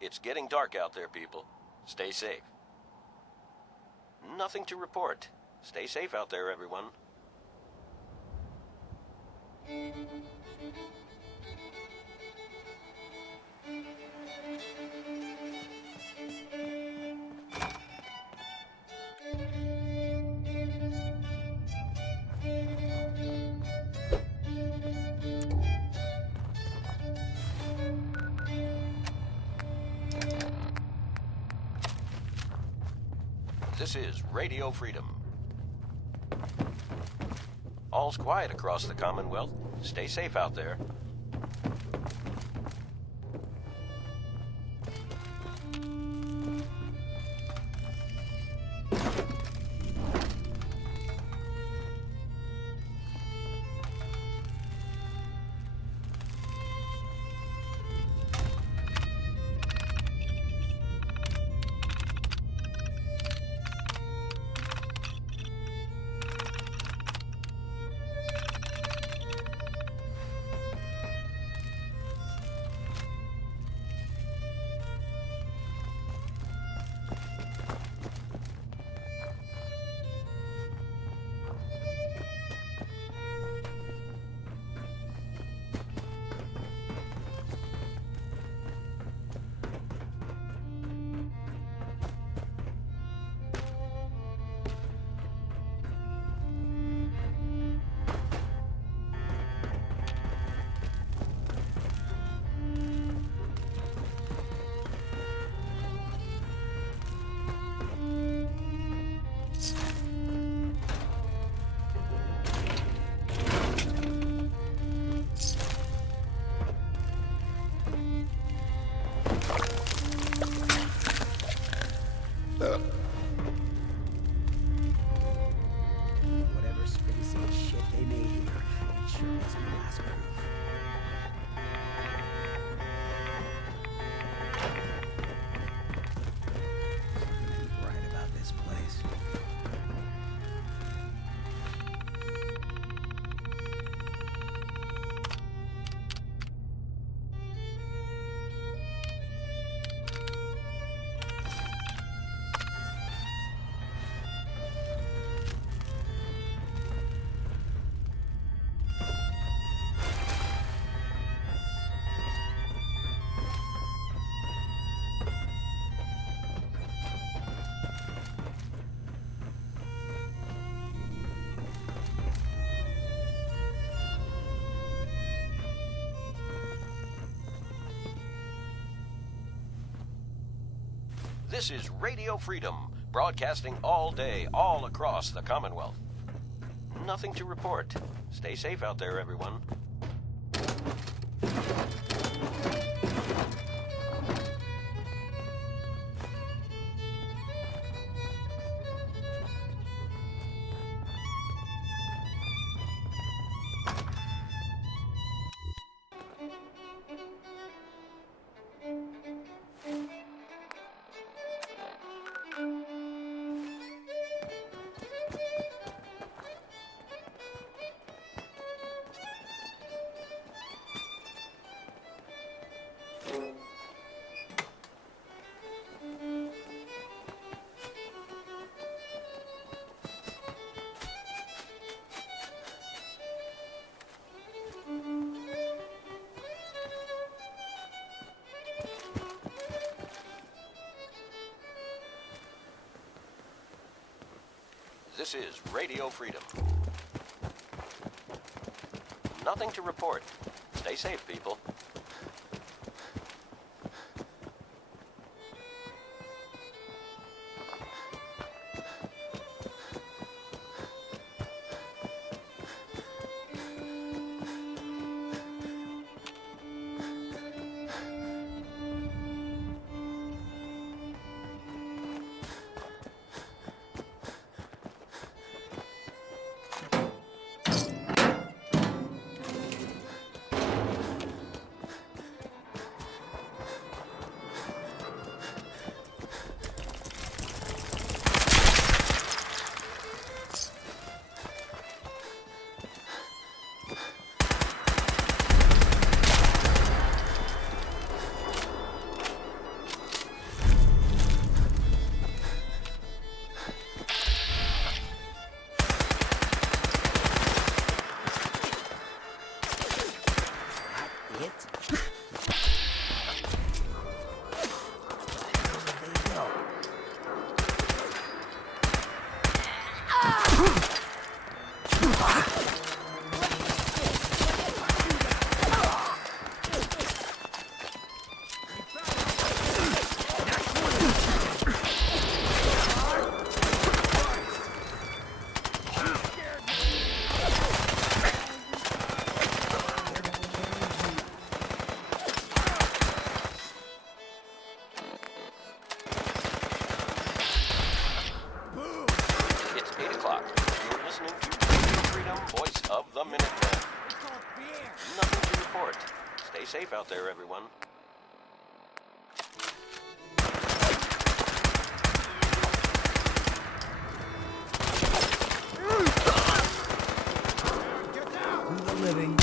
It's getting dark out there, people. Stay safe. Nothing to report. Stay safe out there, everyone. This is Radio Freedom. All's quiet across the Commonwealth. Stay safe out there. Whatever space-age shit they made here, it sure wasn't blast-proof. Something ain't right about this place. This is Radio Freedom, broadcasting all day, all across the Commonwealth. Nothing to report. Stay safe out there, everyone. This is Radio Freedom. Nothing to report. Stay safe, people. safe out there, everyone. Who the living?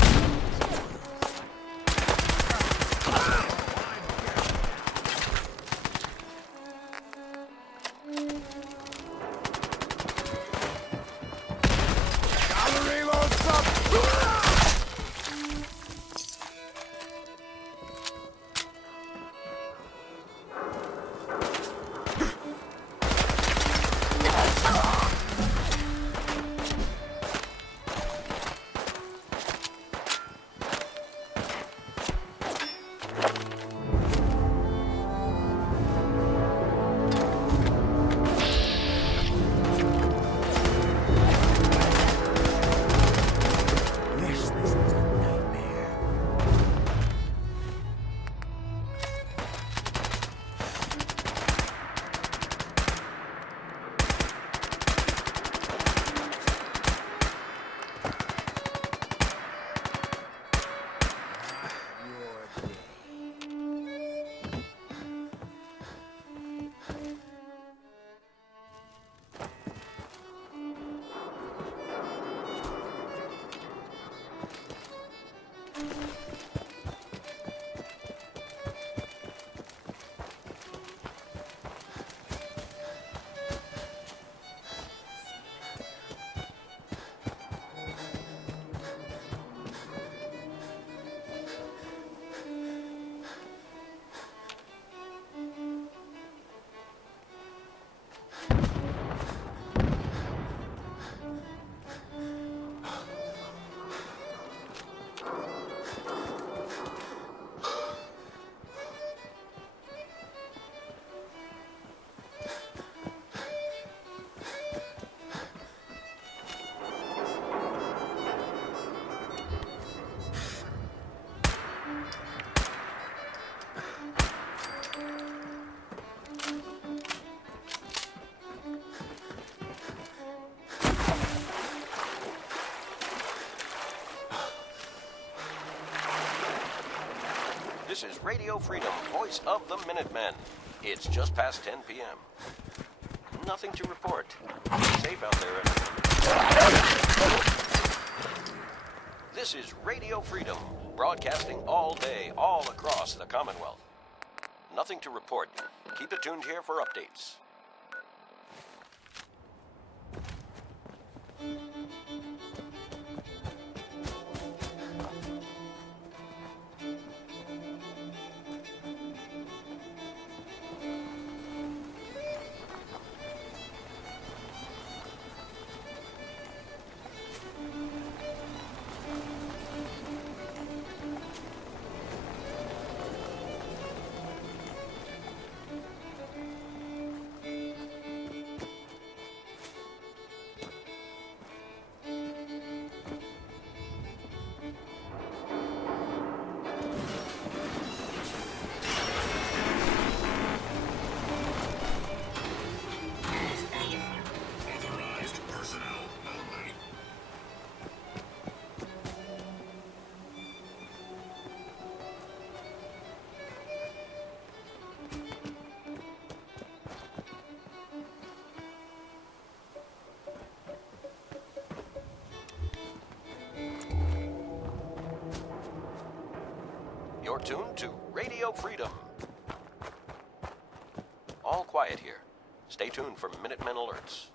Wish this was a nightmare. Your day. This is Radio Freedom, voice of the Minutemen. It's just past 10 p.m. Nothing to report. Stay safe out there, everyone. This is Radio Freedom, broadcasting all day, all across the Commonwealth. Nothing to report. Keep it tuned here for updates. You're tuned to Radio Freedom. All quiet here. Stay tuned for Minutemen alerts.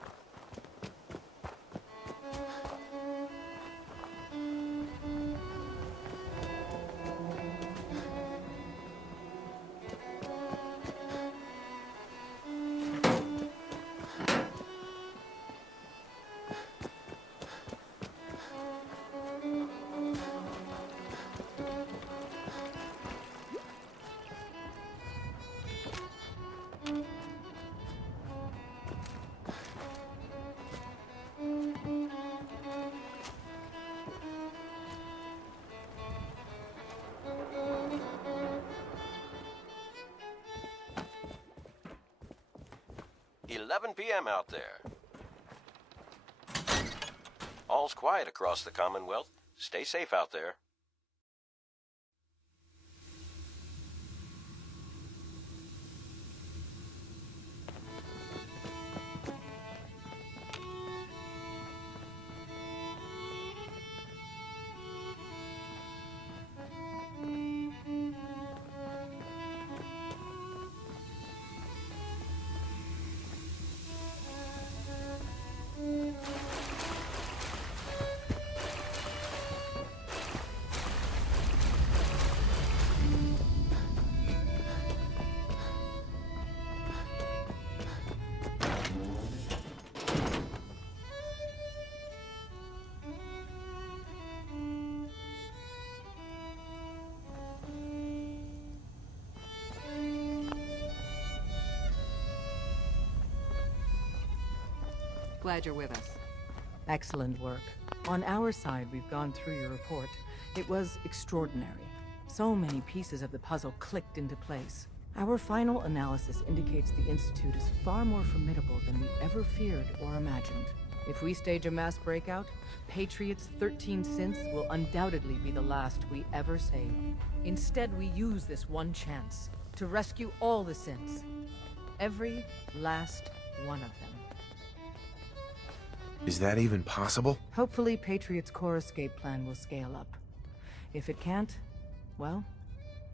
PM out there. All's quiet across the Commonwealth. Stay safe out there. Glad you're with us. Excellent work. On our side, we've gone through your report. It was extraordinary. So many pieces of the puzzle clicked into place. Our final analysis indicates the Institute is far more formidable than we ever feared or imagined. If we stage a mass breakout, Patriot's 13 synths will undoubtedly be the last we ever save. Instead, we use this one chance to rescue all the synths. Every last one of them. Is that even possible? Hopefully, Patriot's core escape plan will scale up. If it can't, well,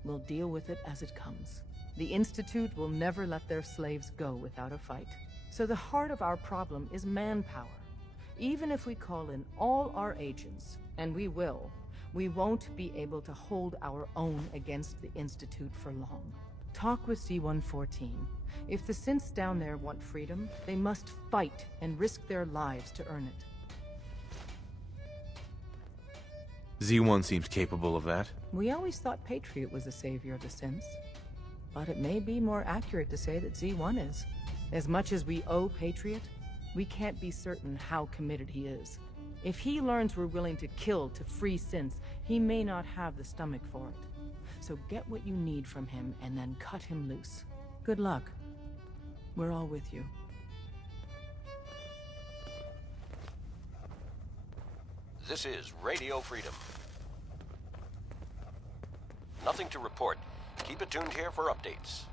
we'll deal with it as it comes. The Institute will never let their slaves go without a fight. So the heart of our problem is manpower. Even if we call in all our agents, and we will, we won't be able to hold our own against the Institute for long. Talk with C-114. If the synths down there want freedom, they must fight and risk their lives to earn it. Z1 seems capable of that. We always thought Patriot was the savior of the synths. But it may be more accurate to say that Z1 is. As much as we owe Patriot, we can't be certain how committed he is. If he learns we're willing to kill to free synths, he may not have the stomach for it. So get what you need from him and then cut him loose. Good luck. We're all with you. This is Radio Freedom. Nothing to report. Keep it tuned here for updates.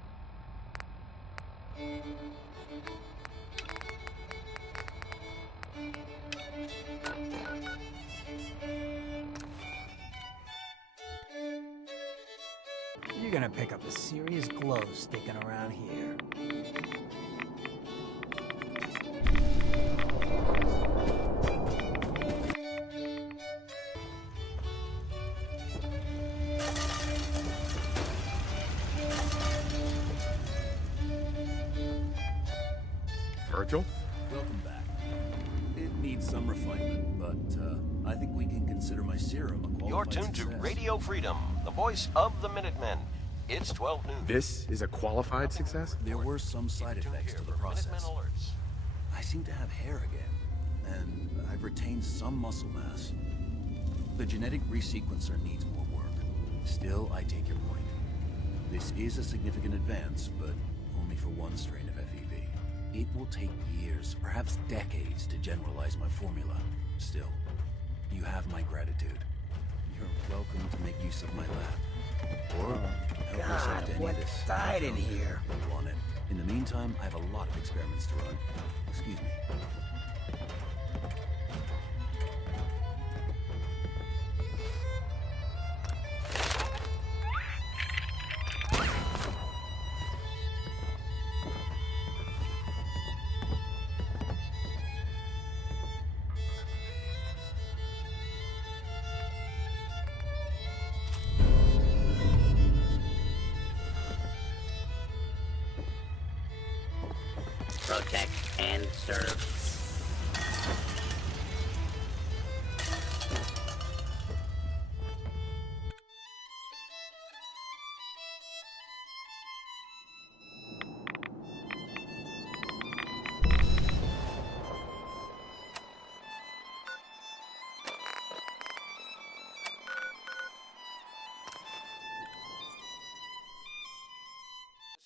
You're gonna pick up a serious glow sticking around here. Virgil? Welcome back. It needs some refinement, but I think we can consider my serum a qualified You're tuned success. to Radio Freedom, the voice of the Minutemen. It's 12 noon. This is a qualified success? There were some side Tuned effects here to the for Minutemen process. alerts. I seem to have hair again, and I've retained some muscle mass. The genetic resequencer needs more work. Still, I take your point. This is a significant advance, but only for one strain of FEV. It will take years, perhaps decades, to generalize my formula. Still, you have my gratitude. You're welcome to make use of my lab. Or help yourself God, to any what of this. died in here? You want it. In the meantime, I have a lot of experiments to run. Excuse me. Protect and serve.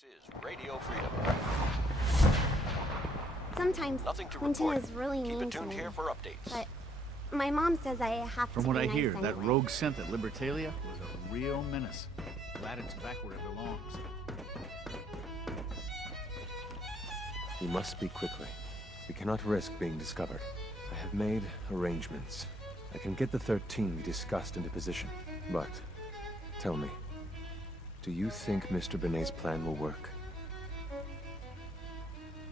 This is Radio Freedom. Sometimes Nothing to Quentin report. is really Keep mean it to tuned me, here for updates. but my mom says I have to From be what I nice hear, that anyway. rogue synth at Libertalia was a real menace. Glad it's back where it belongs. We must speak quickly. We cannot risk being discovered. I have made arrangements. I can get the 13 we discussed into position. But, tell me, do you think Mr. Benet's plan will work?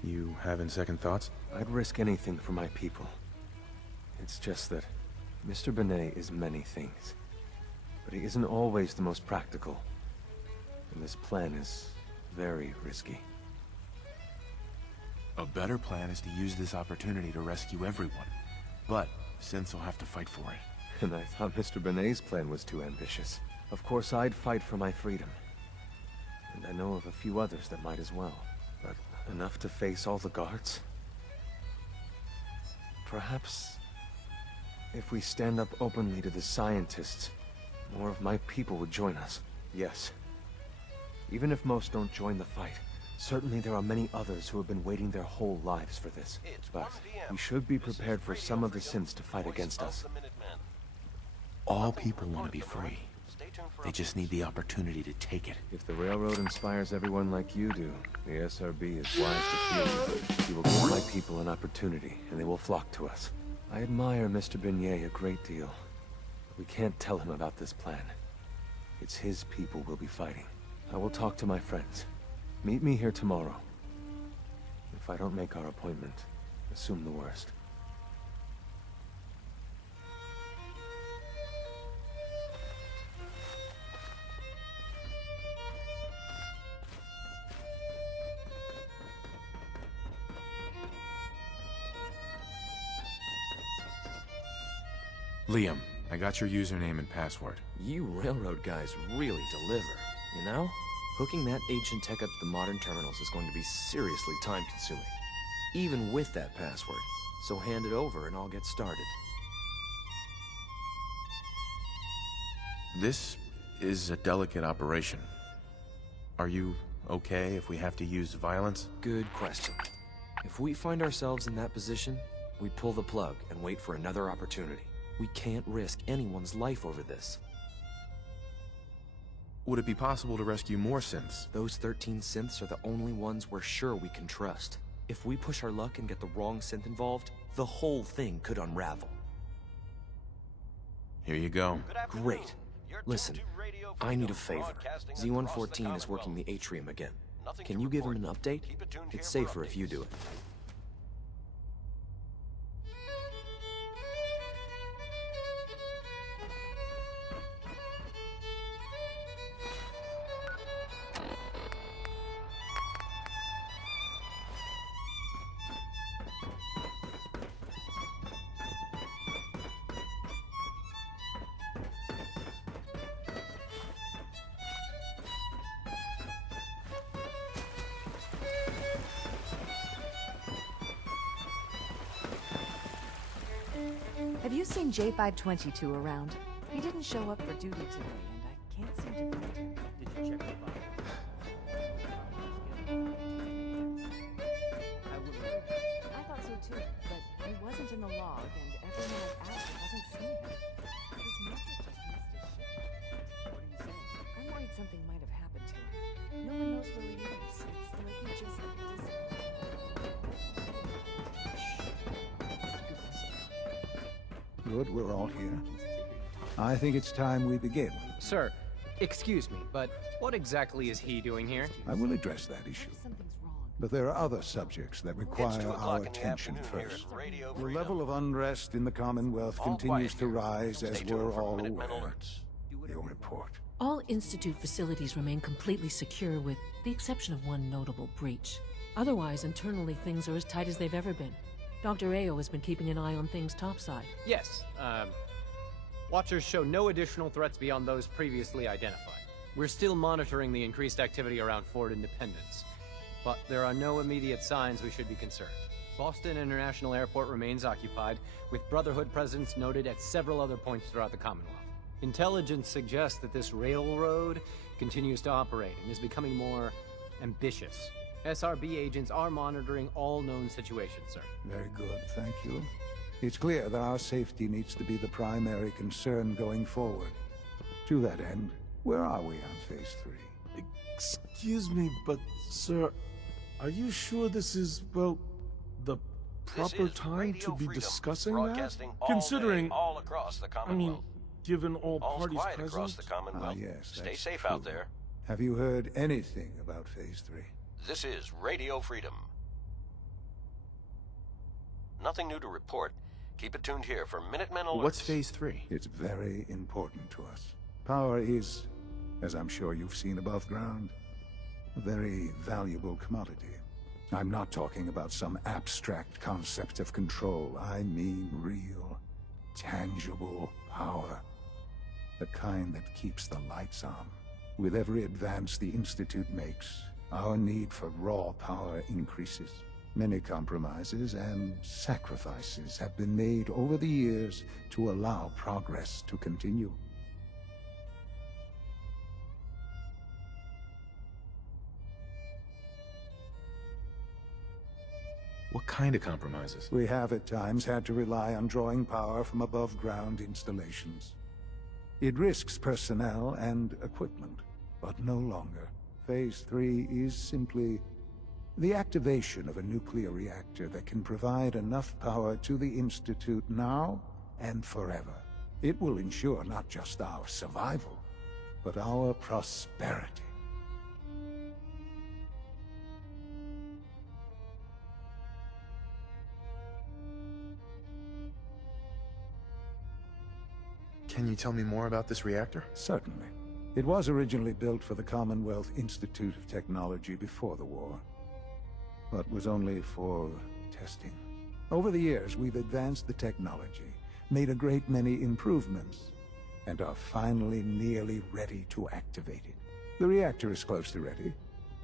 You having second thoughts? I'd risk anything for my people. It's just that Mr. Benet is many things, but he isn't always the most practical. And this plan is very risky. A better plan is to use this opportunity to rescue everyone. But synths will have to fight for it. And I thought Mr. Benet's plan was too ambitious. Of course, I'd fight for my freedom. And I know of a few others that might as well. But enough to face all the guards? Perhaps if we stand up openly to the scientists, more of my people would join us. Yes. Even if most don't join the fight, certainly there are many others who have been waiting their whole lives for this. But we should be prepared for some of the synths to fight against us. All people want to be free. They just need the opportunity to take it. If the Railroad inspires everyone like you do, the SRB is wise to feel you will give my people an opportunity, and they will flock to us. I admire Mr. Beignet a great deal. We can't tell him about this plan. It's his people we'll be fighting. I will talk to my friends. Meet me here tomorrow. If I don't make our appointment, assume the worst. Liam, I got your username and password. You railroad guys really deliver, you know? Hooking that ancient tech up to the modern terminals is going to be seriously time-consuming, even with that password. So hand it over and I'll get started. This is a delicate operation. Are you okay if we have to use violence? Good question. If we find ourselves in that position, we pull the plug and wait for another opportunity. We can't risk anyone's life over this. Would it be possible to rescue more synths? Those 13 synths are the only ones we're sure we can trust. If we push our luck and get the wrong synth involved, the whole thing could unravel. Here you go. Great. Listen, I need a favor. Z-114 is working the atrium again. Can you give him an update? It's safer if you do it. Have you seen J522 around? He didn't show up for duty today, and I can't seem to find him. Did you check the file? I thought so too, but he wasn't in the log, and everyone I've asked hasn't seen him. His mother just missed his ship. What are you saying? I'm worried something might have happened to him. No one knows where he is. It's like he just disappeared. Good, we're all here. I think it's time we begin. Sir, excuse me, but what exactly is he doing here? I will address that issue. Something's wrong. But there are other subjects that require our attention first. The level of unrest in the Commonwealth continues to rise, as we're all aware. Your report. All Institute facilities remain completely secure with the exception of one notable breach. Otherwise, internally, things are as tight as they've ever been. Dr. Ayo has been keeping an eye on things topside. Yes, Watchers show no additional threats beyond those previously identified. We're still monitoring the increased activity around Fort Independence, but there are no immediate signs we should be concerned. Boston International Airport remains occupied, with Brotherhood presence noted at several other points throughout the Commonwealth. Intelligence suggests that this railroad continues to operate and is becoming more ambitious. SRB agents are monitoring all known situations, sir. Very good, thank you. It's clear that our safety needs to be the primary concern going forward. To that end, where are we on Phase 3? Excuse me, but, sir, are you sure this is, well, the proper time to be discussing that? Considering, all across the Commonwealth. given all parties quiet present? across the Commonwealth. Yes, Stay that's safe true. out there. Have you heard anything about Phase 3? This is Radio Freedom. Nothing new to report. Keep it tuned here for Minutemen alerts. What's Phase 3? It's very important to us. Power is, as I'm sure you've seen above ground, a very valuable commodity. I'm not talking about some abstract concept of control. I mean real, tangible power. The kind that keeps the lights on. With every advance the Institute makes, our need for raw power increases. Many compromises and sacrifices have been made over the years to allow progress to continue. What kind of compromises? We have at times had to rely on drawing power from above-ground installations. It risks personnel and equipment, but no longer. Phase 3 is simply the activation of a nuclear reactor that can provide enough power to the Institute now and forever. It will ensure not just our survival, but our prosperity. Can you tell me more about this reactor? Certainly. It was originally built for the Commonwealth Institute of Technology before the war, but was only for testing. Over the years, we've advanced the technology, made a great many improvements, and are finally nearly ready to activate it. The reactor is close to ready,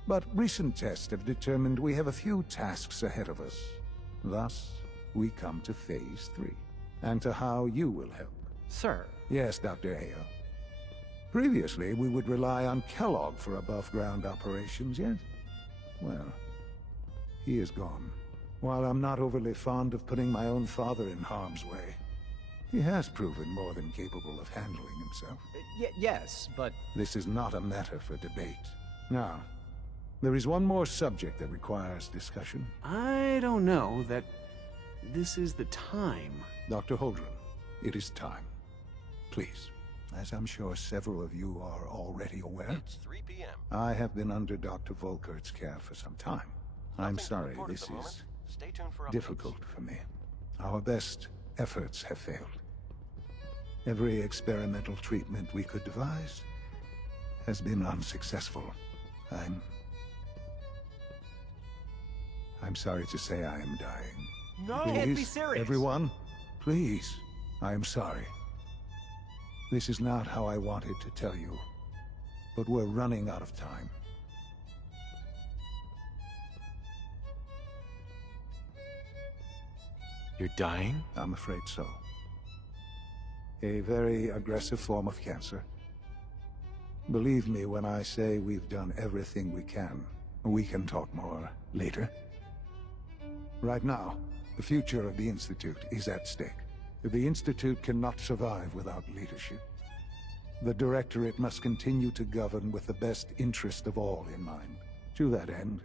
but recent tests have determined we have a few tasks ahead of us. Thus, we come to Phase 3, and to how you will help. Sir. Yes, Dr. Ayo. Previously, we would rely on Kellogg for above-ground operations, yet, well, he is gone. While I'm not overly fond of putting my own father in harm's way, he has proven more than capable of handling himself. Yes, but... This is not a matter for debate. Now, there is one more subject that requires discussion. I don't know that this is the time. Dr. Holdren, it is time. Please. As I'm sure several of you are already aware, it's 3 p.m. I have been under Dr. Volkert's care for some time. I'm sorry, this is difficult for me. Our best efforts have failed. Every experimental treatment we could devise has been unsuccessful. I'm sorry to say I am dying. No! Please, Can't be serious! Everyone, please, I am sorry. This is not how I wanted to tell you, but we're running out of time. You're dying? I'm afraid so. A very aggressive form of cancer. Believe me when I say we've done everything we can. We can talk more later. Right now, the future of the Institute is at stake. The Institute cannot survive without leadership. The Directorate must continue to govern with the best interest of all in mind. To that end,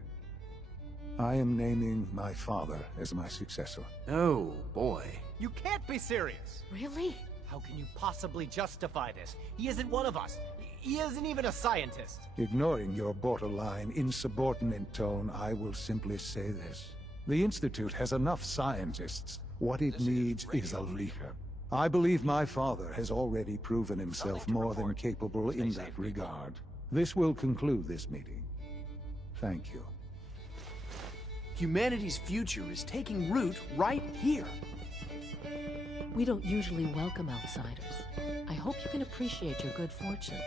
I am naming my father as my successor. Oh, boy. You can't be serious! Really? How can you possibly justify this? He isn't one of us. He isn't even a scientist. Ignoring your borderline, insubordinate tone, I will simply say this. The Institute has enough scientists. What it needs is a leader. I believe my father has already proven himself more than capable in that regard. This will conclude this meeting. Thank you. Humanity's future is taking root right here. We don't usually welcome outsiders. I hope you can appreciate your good fortune.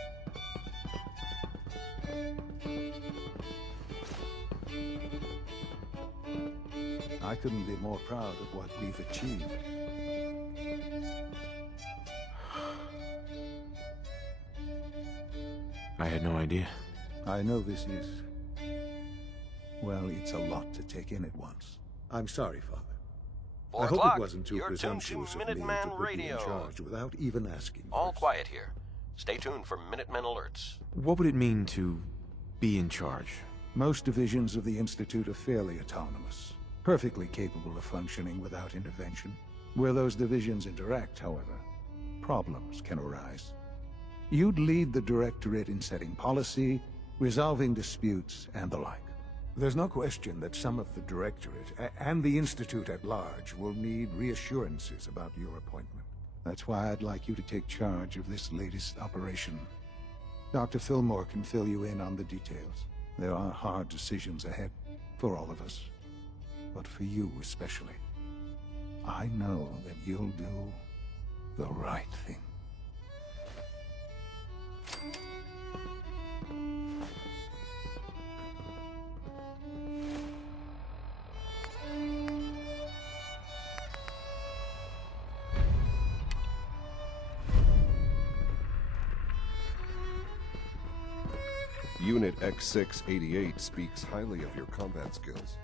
I couldn't be more proud of what we've achieved. I had no idea. I know this is... well, it's a lot to take in at once. I'm sorry, Father. 4 I hope o'clock. it wasn't too You're tuned to presumptuous of me to Minuteman put you in Radio. charge without even asking. All quiet here. Stay tuned for Minutemen alerts. What would it mean to be in charge? Most divisions of the Institute are fairly autonomous, perfectly capable of functioning without intervention. Where those divisions interact, however, problems can arise. You'd lead the Directorate in setting policy, resolving disputes, and the like. There's no question that some of the Directorate, and the Institute at large, will need reassurances about your appointment. That's why I'd like you to take charge of this latest operation. Dr. Fillmore can fill you in on the details. There are hard decisions ahead, for all of us. But for you especially. I know that you'll do the right thing. Unit X688 speaks highly of your combat skills.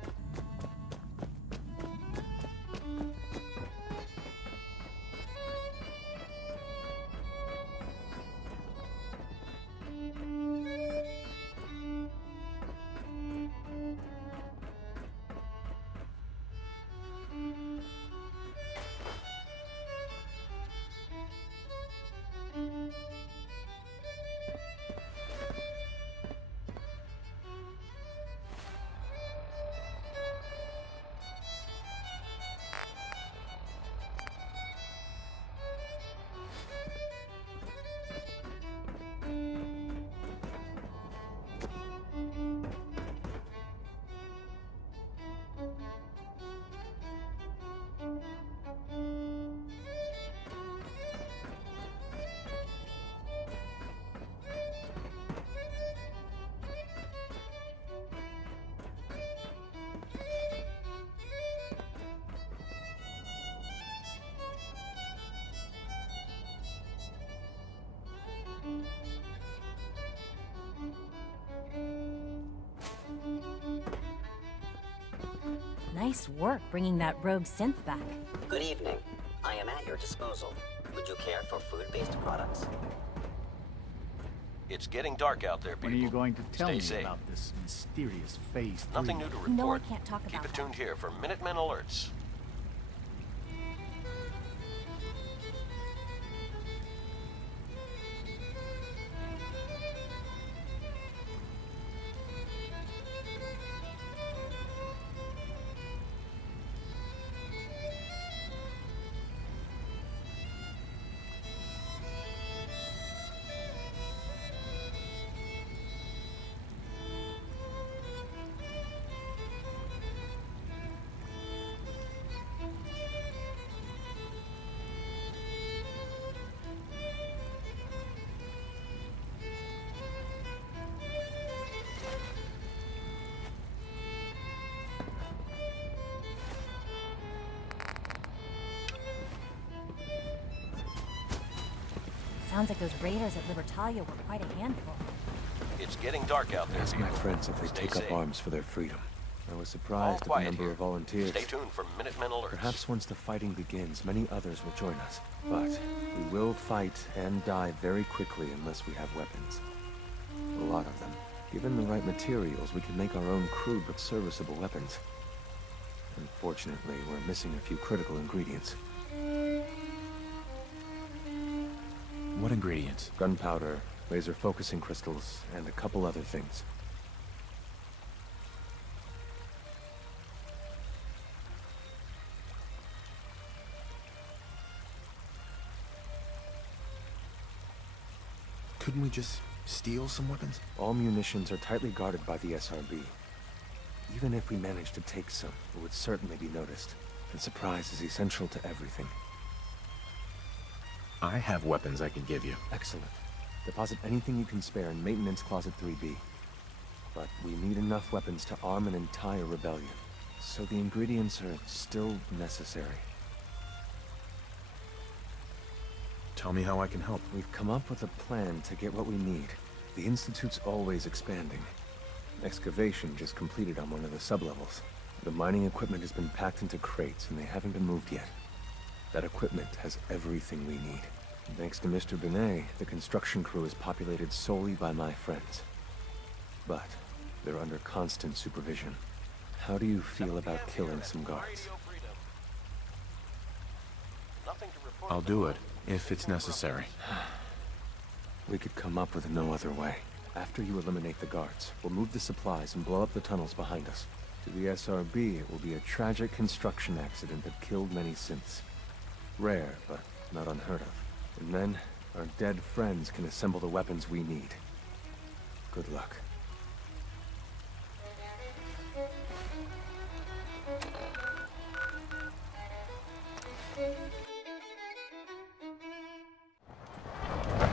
Nice work bringing that rogue synth back. Good evening. I am at your disposal. Would you care for food-based products? It's getting dark out there, people. When are you going to tell Stay me safe. about this mysterious Phase 3? Nothing new to report. No, I can't talk about Keep it that. tuned here for Minutemen alerts. Sounds like those raiders at Libertalia were quite a handful. It's getting dark out there, Ask people. my friends if they Stay take safe. up arms for their freedom. I was All surprised at the quiet number here. of volunteers. Stay tuned for Minutemen alerts. Perhaps once the fighting begins, many others will join us. But we will fight and die very quickly unless we have weapons. A lot of them. Given the right materials, we can make our own crude but serviceable weapons. Unfortunately, we're missing a few critical ingredients. What ingredients? Gunpowder, laser focusing crystals, and a couple other things. Couldn't we just steal some weapons? All munitions are tightly guarded by the SRB. Even if we managed to take some, it would certainly be noticed. And surprise is essential to everything. I have weapons I can give you. Excellent. Deposit anything you can spare in Maintenance Closet 3B. But we need enough weapons to arm an entire rebellion. So the ingredients are still necessary. Tell me how I can help. We've come up with a plan to get what we need. The Institute's always expanding. Excavation just completed on one of the sublevels. The mining equipment has been packed into crates and they haven't been moved yet. That equipment has everything we need. And thanks to Mr. Benet, the construction crew is populated solely by my friends. But they're under constant supervision. How do you feel about killing some guards? I'll do it, if it's necessary. We could come up with no other way. After you eliminate the guards, we'll move the supplies and blow up the tunnels behind us. To the SRB, it will be a tragic construction accident that killed many synths. Rare, but not unheard of. And then, our dead friends can assemble the weapons we need. Good luck.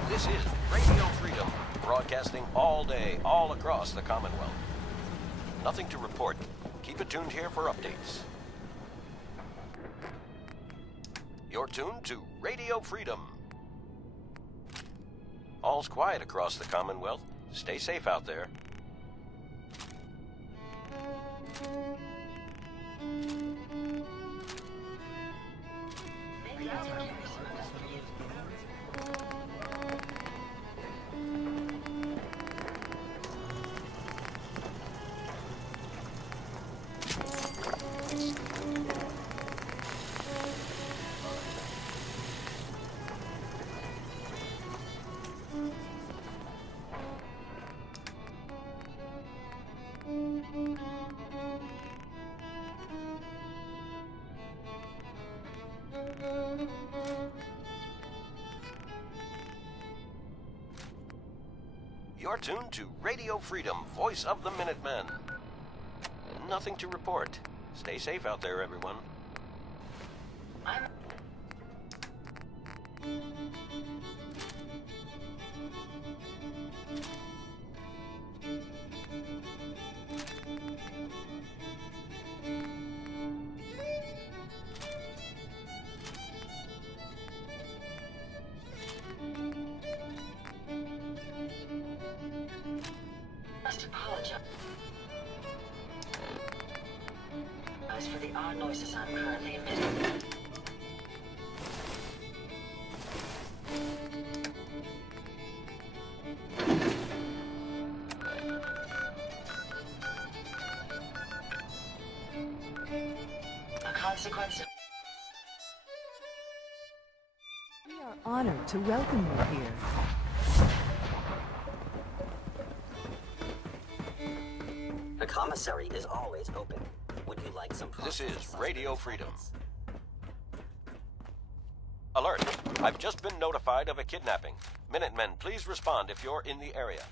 This is Radio Freedom, broadcasting all day, all across the Commonwealth. Nothing to report. Keep it tuned here for updates. You're tuned to Radio Freedom. All's quiet across the Commonwealth. Stay safe out there. You're tuned to Radio Freedom, voice of the Minutemen. Nothing to report. Stay safe out there, everyone. As for the odd noises I'm currently emitting. A consequence of... We are honored to welcome you here. The commissary is always open. Would you like some... This is Radio Freedom. Alert! I've just been notified of a kidnapping. Minutemen, please respond if you're in the area.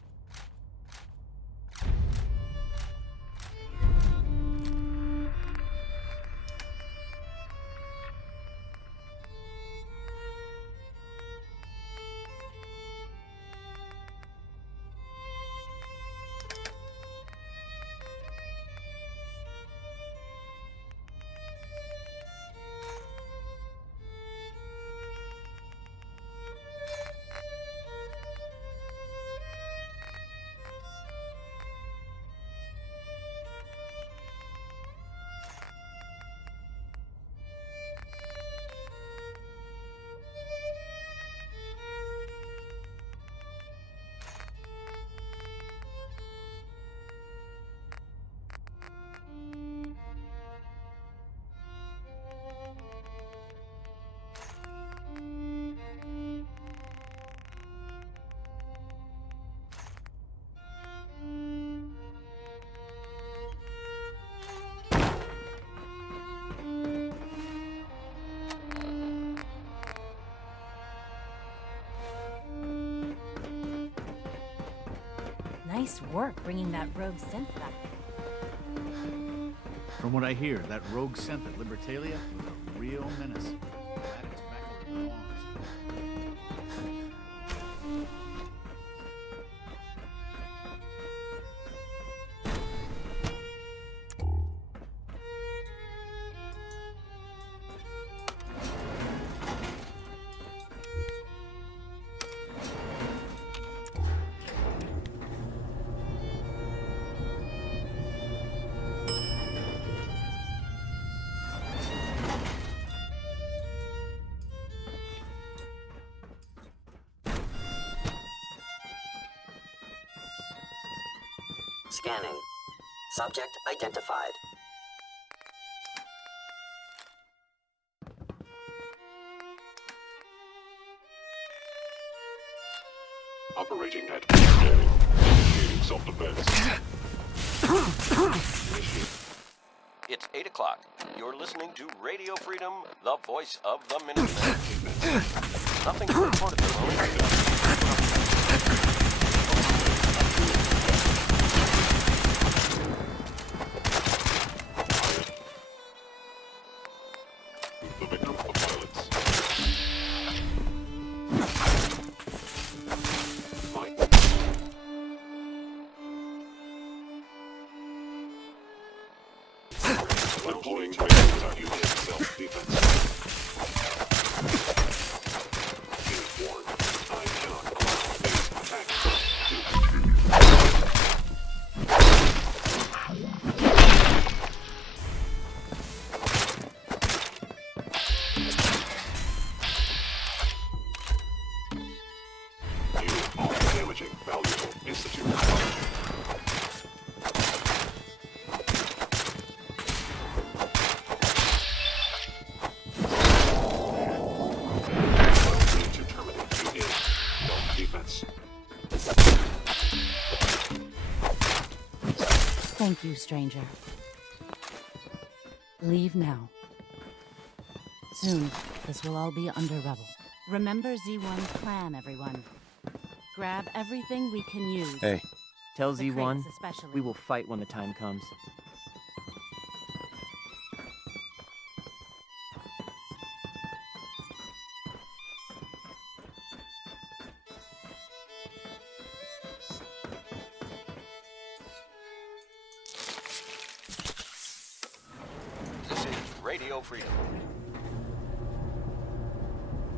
Nice work bringing that rogue synth back. From what I hear, that rogue synth at Libertalia was a real menace. Glad it's back where it belongs. Scanning. Subject identified. Operating at initiating self-defense. It's 8 o'clock. You're listening to Radio Freedom, the voice of the Minutemen. Nothing to report at the moment. The victim of violence. Employing training on using self-defense. Unit warned. I cannot allow base attacks to continue. Thank you, stranger. Leave now. Soon, this will all be under rubble. Remember Z1's plan, everyone. Grab everything we can use. Hey, tell The Z1 crates especially. we will fight when the time comes. This is Radio Freedom.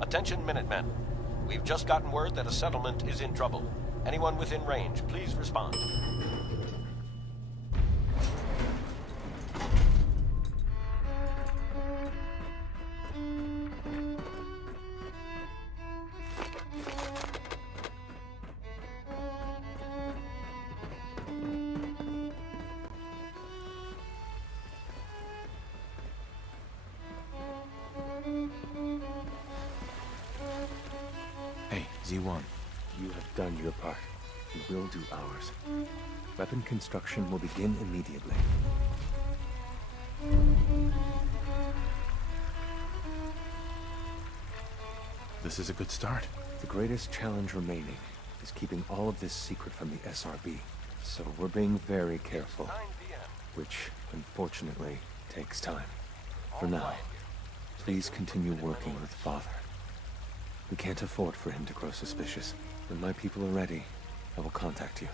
Attention, Minutemen. We've just gotten word that a settlement is in trouble. Anyone within range, please respond. Hey, Z1. You have done your part. We will do ours. Weapon construction will begin immediately. This is a good start. The greatest challenge remaining is keeping all of this secret from the SRB. So we're being very careful. Which, unfortunately, takes time. For now, please continue working with Father. We can't afford for him to grow suspicious. When my people are ready, I will contact you.